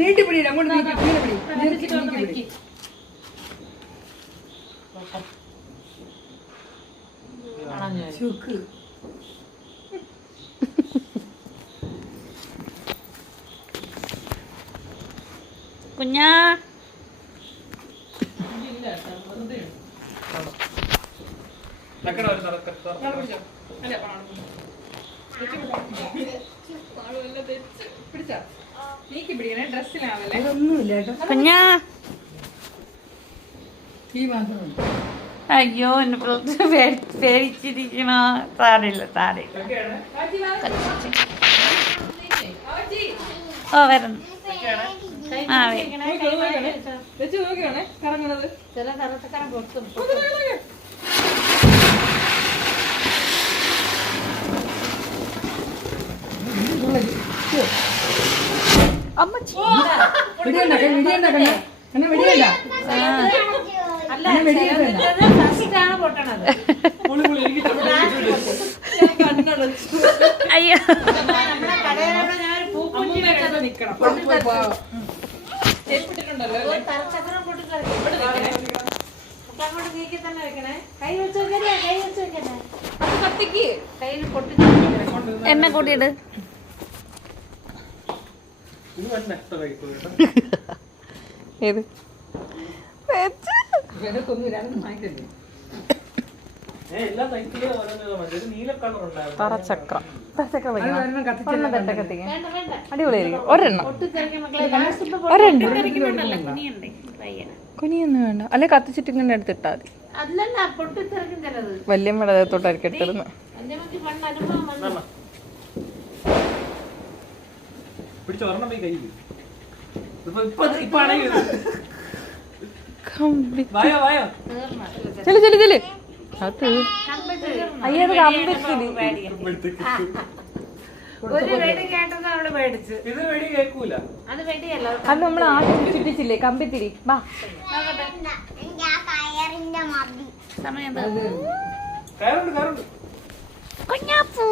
നീട്ടിപ്പിടി അങ്ങോട്ട് നീട്ടിപ്പിടി. ചുക്ക് കുഞ്ഞാ കുഞ്ഞാ അയ്യോ എന്നെ പേടിച്ചിരിക്കണോ? സാരില്ല സാരില്ല. ഓ വരുന്നു. ആ കറങ്ങണത് ചില സ്ഥലത്തൊക്കെ പൊട്ടും. അയ്യോ എന്നെ കൂട്ടിയിട്ട് ഏത് പറച്ചക്രം അടിപൊളിയായിരിക്കും. ഒരെണ്ണം കുനിയൊന്നും വേണ്ട. അല്ലെ കത്തിച്ചിട്ട് ഇങ്ങനെ എടുത്തിട്ടാ മതി. വല്യമ്മയുടെ ദേഹത്തോട്ടായിരിക്കും എടുത്തിരുന്നു. ചെല് ചെല് ചെല്. അത് അയ്യത് കമ്പത്തിരി. അത് നമ്മൾ ആദ്യം ചുറ്റിച്ചില്ലേ കമ്പിത്തിരി. വാ സമയം കുഞ്ഞാപ്പൂ